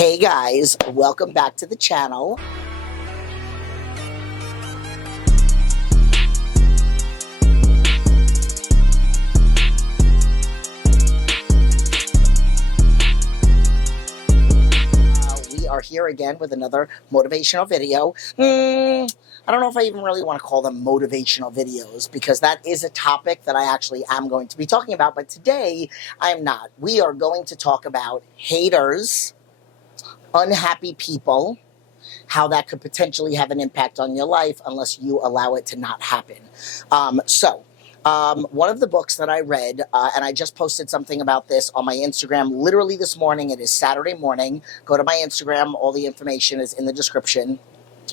Hey guys, welcome back to the channel. We are here again with another motivational video. I don't know if I even really want to call them motivational videos because that is a topic that I actually am going to be talking about, but today I am not. We are going to talk about haters, unhappy people, how that could potentially have an impact on your life unless you allow it to not happen. One of the books that I read, and I just posted something about this on my Instagram literally this morning. It is Saturday morning. Go to my Instagram. All the information is in the description.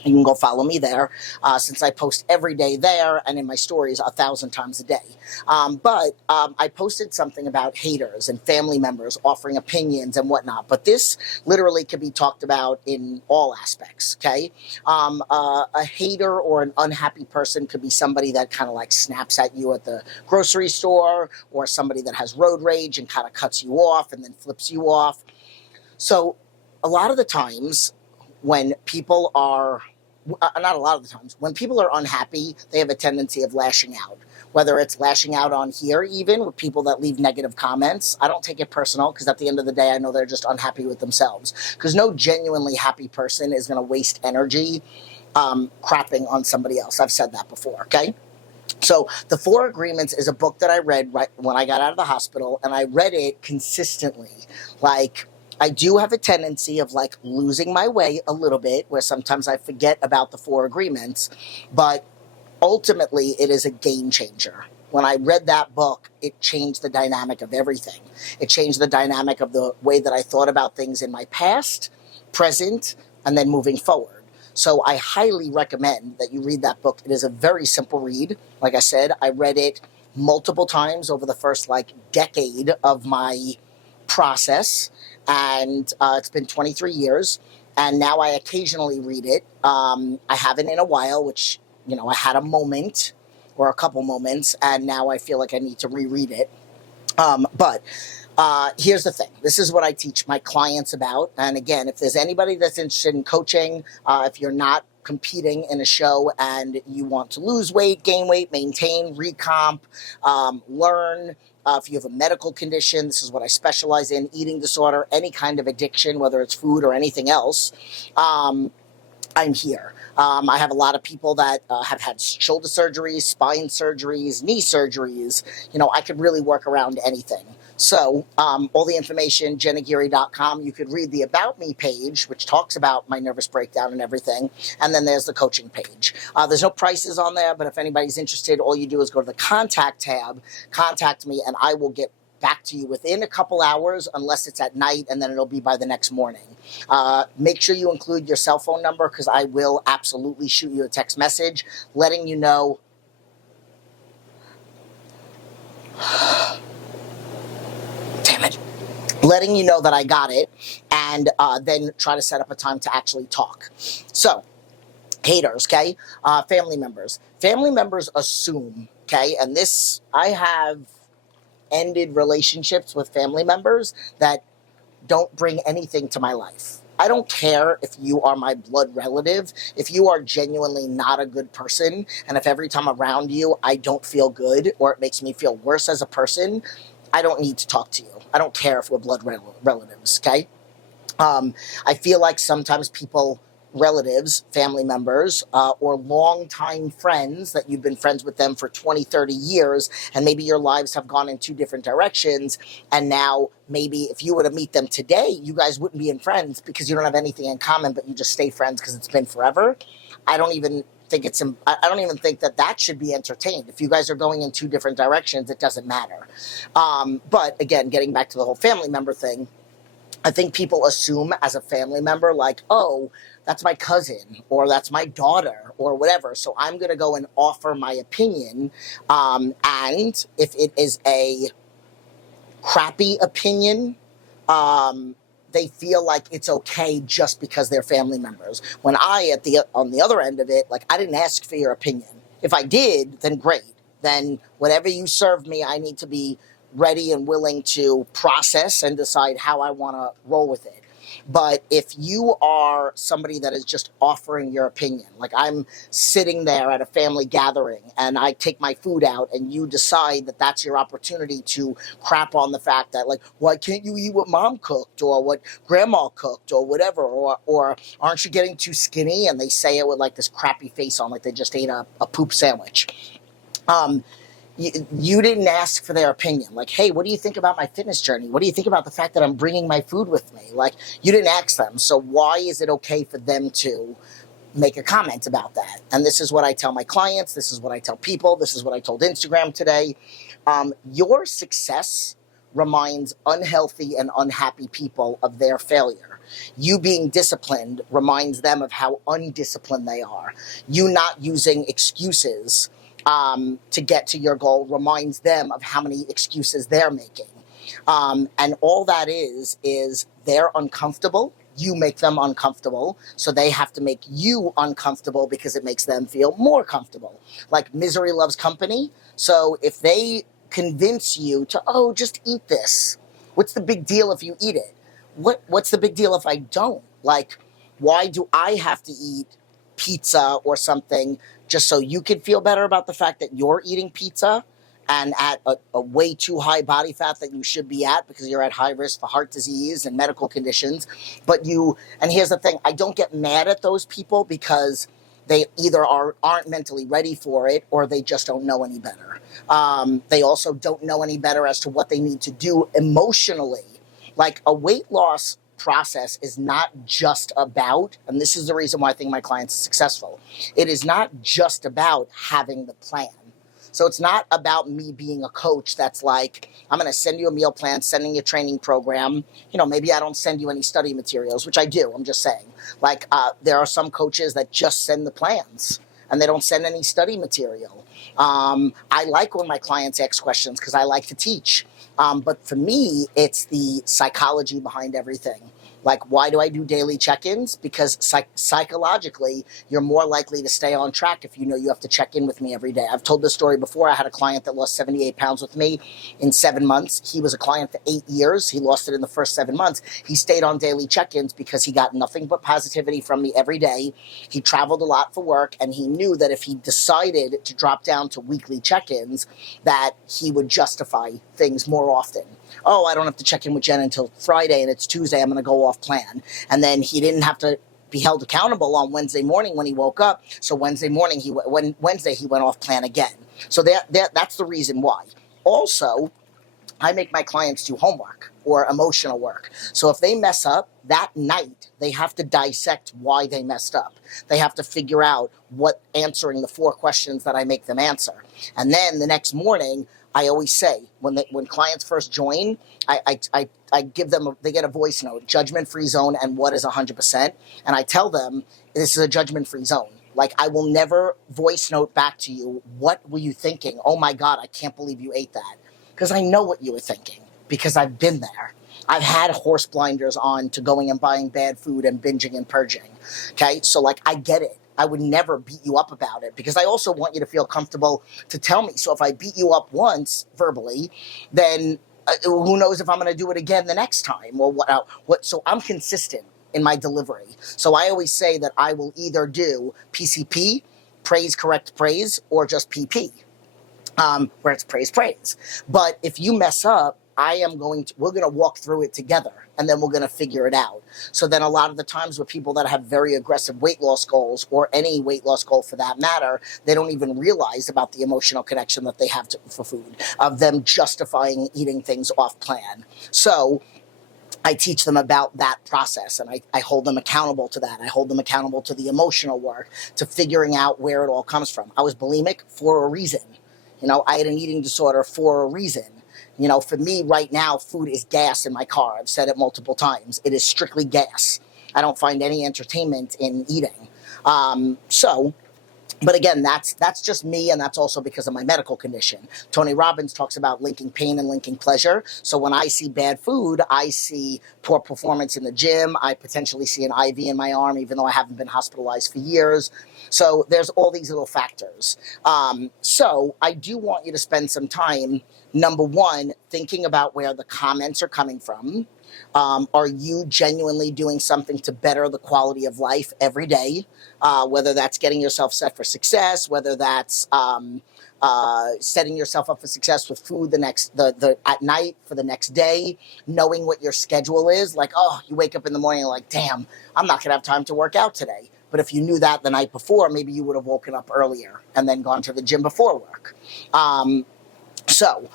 You can go follow me there, since I post every day there and in my stories 1,000 times a day. I posted something about haters and family members offering opinions and whatnot. But this literally could be talked about in all aspects, okay? A hater or an unhappy person could be somebody that kind of like snaps at you at the grocery store, or somebody that has road rage and kind of cuts you off and then flips you off. So a lot of the times, when people are, not a lot of the times, when people are unhappy, they have a tendency of lashing out. Whether it's lashing out on here, even with people that leave negative comments, I don't take it personal because at the end of the day, I know they're just unhappy with themselves. Because no genuinely happy person is going to waste energy crapping on somebody else. I've said that before, okay? So The 4 Agreements is a book that I read right when I got out of the hospital, and I read it consistently. Like, I do have a tendency of like losing my way a little bit, where sometimes I forget about the 4 Agreements, but ultimately it is a game changer. When I read that book, it changed the dynamic of everything. It changed the dynamic of the way that I thought about things in my past, present, and then moving forward. So I highly recommend that you read that book. It is a very simple read. Like I said, I read it multiple times over the first like decade of my process. And it's been 23 years, and now I occasionally read it. I haven't in a while, which, you know, I had a moment or a couple moments, and now I feel like I need to reread it. Here's the thing. This is what I teach my clients about. And again, if there's anybody that's interested in coaching, if you're not competing in a show and you want to lose weight, gain weight, maintain, recomp, learn, if you have a medical condition, this is what I specialize in, eating disorder, any kind of addiction, whether it's food or anything else, I'm here. I have a lot of people that have had shoulder surgeries, spine surgeries, knee surgeries. You know, I could really work around anything. So all the information, jennageary.com. You could read the About Me page, which talks about my nervous breakdown and everything. And then there's the coaching page. There's no prices on there, but if anybody's interested, all you do is go to the contact tab, contact me, and I will get back to you within a couple hours, unless it's at night, and then it'll be by the next morning. Make sure you include your cell phone number, because I will absolutely shoot you a text message letting you know. Letting you know that I got it, and then try to set up a time to actually talk. So, haters, okay? Family members. Family members assume, okay? And this, I have ended relationships with family members that don't bring anything to my life. I don't care if you are my blood relative. If you are genuinely not a good person, and if every time around you I don't feel good, or it makes me feel worse as a person, I don't need to talk to you. I don't care if we're blood relatives, okay? I feel like sometimes people, relatives, family members, or longtime friends that you've been friends with them for 20, 30 years, and maybe your lives have gone in 2 different directions, and now maybe if you were to meet them today, you guys wouldn't be in friends because you don't have anything in common, but you just stay friends because it's been forever. I don't even think that should be entertained. If you guys are going in 2 different directions, it doesn't matter. But again, getting back to the whole family member thing, I think people assume as a family member, like, oh, that's my cousin, or that's my daughter, or whatever, so I'm going to go and offer my opinion, and if it is a crappy opinion, they feel like it's okay just because they're family members. When on the other end of it, like, I didn't ask for your opinion. If I did, then great. Then whatever you serve me, I need to be ready and willing to process and decide how I want to roll with it. But if you are somebody that is just offering your opinion, like I'm sitting there at a family gathering and I take my food out and you decide that that's your opportunity to crap on the fact that, like, why can't you eat what mom cooked or what grandma cooked or whatever, or aren't you getting too skinny? And they say it with like this crappy face on, like they just ate a poop sandwich. You didn't ask for their opinion. Like, hey, what do you think about my fitness journey? What do you think about the fact that I'm bringing my food with me? Like, you didn't ask them. So why is it okay for them to make a comment about that? And this is what I tell my clients. This is what I tell people. This is what I told Instagram today. Your success reminds unhealthy and unhappy people of their failure. You being disciplined reminds them of how undisciplined they are. You not using excuses to get to your goal reminds them of how many excuses they're making. And all that is they're uncomfortable. You make them uncomfortable. So they have to make you uncomfortable because it makes them feel more comfortable. Like misery loves company. So if they convince you to, oh, just eat this. What's the big deal if you eat it? What's the big deal if I don't? Like, why do I have to eat pizza or something just so you could feel better about the fact that you're eating pizza and at a way too high body fat that you should be at because you're at high risk for heart disease and medical conditions. And here's the thing, I don't get mad at those people because they either aren't mentally ready for it or they just don't know any better. They also don't know any better as to what they need to do emotionally. Like a weight loss process is not just about, and this is the reason why I think my clients are successful, it is not just about having the plan. So it's not about me being a coach that's like, I'm going to send you a meal plan, sending you a training program. You know, maybe I don't send you any study materials, which I do. I'm just saying. Like, there are some coaches that just send the plans and they don't send any study material. I like when my clients ask questions because I like to teach. But for me, it's the psychology behind everything. Like, why do I do daily check-ins? Because psychologically, you're more likely to stay on track if you know you have to check in with me every day. I've told this story before. I had a client that lost 78 pounds with me in 7 months. He was a client for 8 years. He lost it in the first 7 months. He stayed on daily check-ins because he got nothing but positivity from me every day. He traveled a lot for work, and he knew that if he decided to drop down to weekly check-ins, that he would justify things more often. Oh, I don't have to check in with Jen until Friday and it's Tuesday, I'm going to go off plan. And then he didn't have to be held accountable on Wednesday morning when he woke up. So Wednesday he went off plan again. So that's the reason why. Also, I make my clients do homework or emotional work. So if they mess up that night, they have to dissect why they messed up. They have to figure out what answering the 4 questions that I make them answer. And then the next morning, I always say, when clients first join, I give them, they get a voice note, judgment-free zone and what is 100%. And I tell them, this is a judgment-free zone. Like, I will never voice note back to you, what were you thinking? Oh my God, I can't believe you ate that. Because I know what you were thinking, because I've been there. I've had horse blinders on to going and buying bad food and binging and purging. Okay, so like, I get it. I would never beat you up about it because I also want you to feel comfortable to tell me. So if I beat you up once verbally, then who knows if I'm going to do it again the next time or what. So I'm consistent in my delivery. So I always say that I will either do PCP, praise, correct, praise, or just PP, where it's praise, praise. But if you mess up, we're going to walk through it together and then we're going to figure it out. So then a lot of the times with people that have very aggressive weight loss goals or any weight loss goal for that matter, they don't even realize about the emotional connection that they have for food, of them justifying eating things off plan. So I teach them about that process and I hold them accountable to that. I hold them accountable to the emotional work, to figuring out where it all comes from. I was bulimic for a reason. You know, I had an eating disorder for a reason. You know, for me right now, food is gas in my car. I've said it multiple times. It is strictly gas. I don't find any entertainment in eating. But again, that's just me, and that's also because of my medical condition. Tony Robbins talks about linking pain and linking pleasure. So when I see bad food, I see poor performance in the gym. I potentially see an IV in my arm, even though I haven't been hospitalized for years. So there's all these little factors. So I do want you to spend some time, number one, thinking about where the comments are coming from. Are you genuinely doing something to better the quality of life every day? Whether that's getting yourself set for success, whether that's setting yourself up for success with food at night for the next day, knowing what your schedule is. Like, oh, you wake up in the morning and like, damn, I'm not gonna have time to work out today. But if you knew that the night before, maybe you would have woken up earlier and then gone to the gym before work. So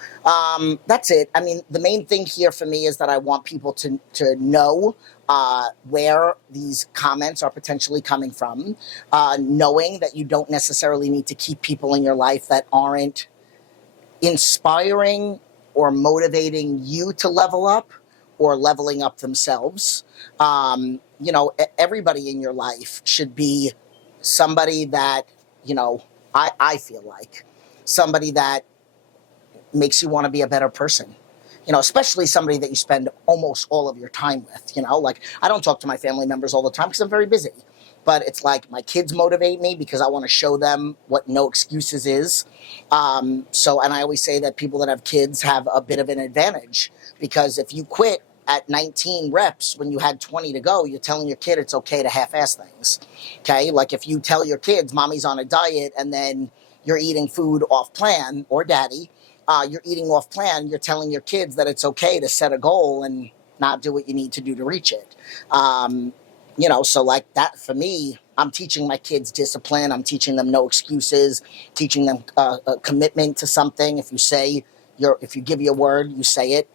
that's it. I mean, the main thing here for me is that I want people to know where these comments are potentially coming from, knowing that you don't necessarily need to keep people in your life that aren't inspiring or motivating you to level up or leveling up themselves. Everybody in your life should be somebody that, I feel like somebody that makes you want to be a better person. Especially somebody that you spend almost all of your time with. Like, I don't talk to my family members all the time because I'm very busy. But it's like my kids motivate me because I want to show them what no excuses is. And I always say that people that have kids have a bit of an advantage, because if you quit at 19 reps when you had 20 to go, you're telling your kid it's okay to half-ass things. Okay? Like, if you tell your kids mommy's on a diet and then you're eating food off plan, or daddy, you're eating off plan, you're telling your kids that it's okay to set a goal and not do what you need to do to reach it. So like that for me, I'm teaching my kids discipline. I'm teaching them no excuses, teaching them a commitment to something. If you give your word, you say it.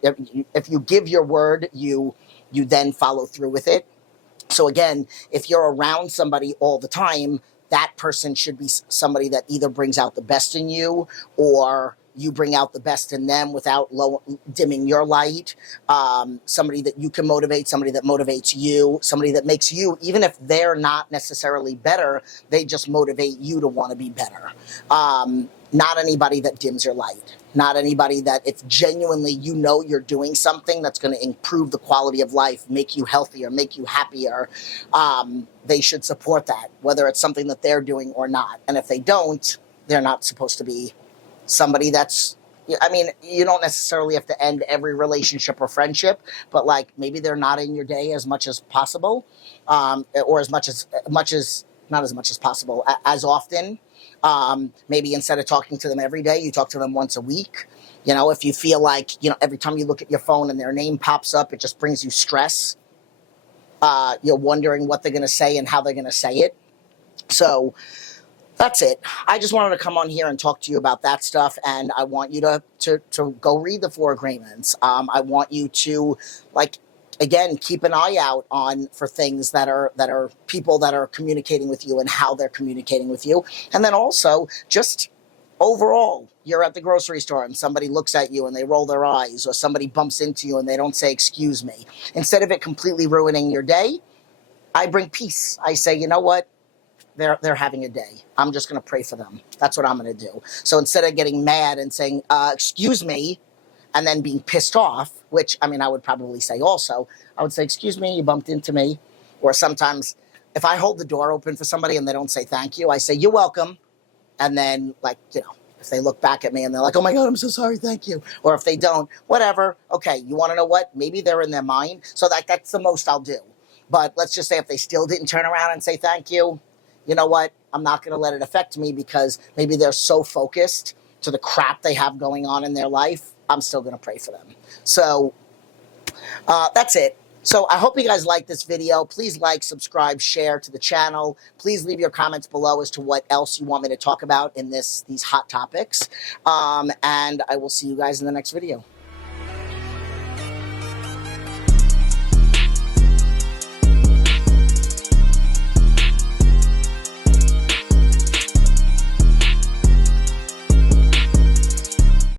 If you give your word, you then follow through with it. So again, if you're around somebody all the time, that person should be somebody that either brings out the best in you, or you bring out the best in them without dimming your light. Somebody that you can motivate, somebody that motivates you, somebody that makes you, even if they're not necessarily better, they just motivate you to want to be better. Not anybody that dims your light. Not anybody that, if genuinely you're doing something that's going to improve the quality of life, make you healthier, make you happier, they should support that, whether it's something that they're doing or not. And if they don't, they're not supposed to be somebody that's, you don't necessarily have to end every relationship or friendship, but like maybe they're not in your day as much as possible, or as often. Maybe instead of talking to them every day, you talk to them once a week. If you feel like, every time you look at your phone and their name pops up, it just brings you stress. You're wondering what they're going to say and how they're going to say it. So that's it. I just wanted to come on here and talk to you about that stuff, and I want you to go read the 4 agreements. I want you to, again, keep an eye out for things that are people that are communicating with you and how they're communicating with you. And then also, just overall, you're at the grocery store and somebody looks at you and they roll their eyes, or somebody bumps into you and they don't say, excuse me. Instead of it completely ruining your day, I bring peace. I say, you know what? They're having a day. I'm just going to pray for them. That's what I'm going to do. So instead of getting mad and saying, excuse me, and then being pissed off, which, I would probably say also, I would say, excuse me, you bumped into me. Or sometimes if I hold the door open for somebody and they don't say thank you, I say, you're welcome. And then, if they look back at me and they're like, oh my God, I'm so sorry, thank you. Or if they don't, whatever. Okay, you want to know what? Maybe they're in their mind. So that's the most I'll do. But let's just say if they still didn't turn around and say thank you, you know what? I'm not going to let it affect me, because maybe they're so focused to the crap they have going on in their life. I'm still going to pray for them. So that's it. So I hope you guys like this video. Please like, subscribe, share to the channel. Please leave your comments below as to what else you want me to talk about in these hot topics. And I will see you guys in the next video.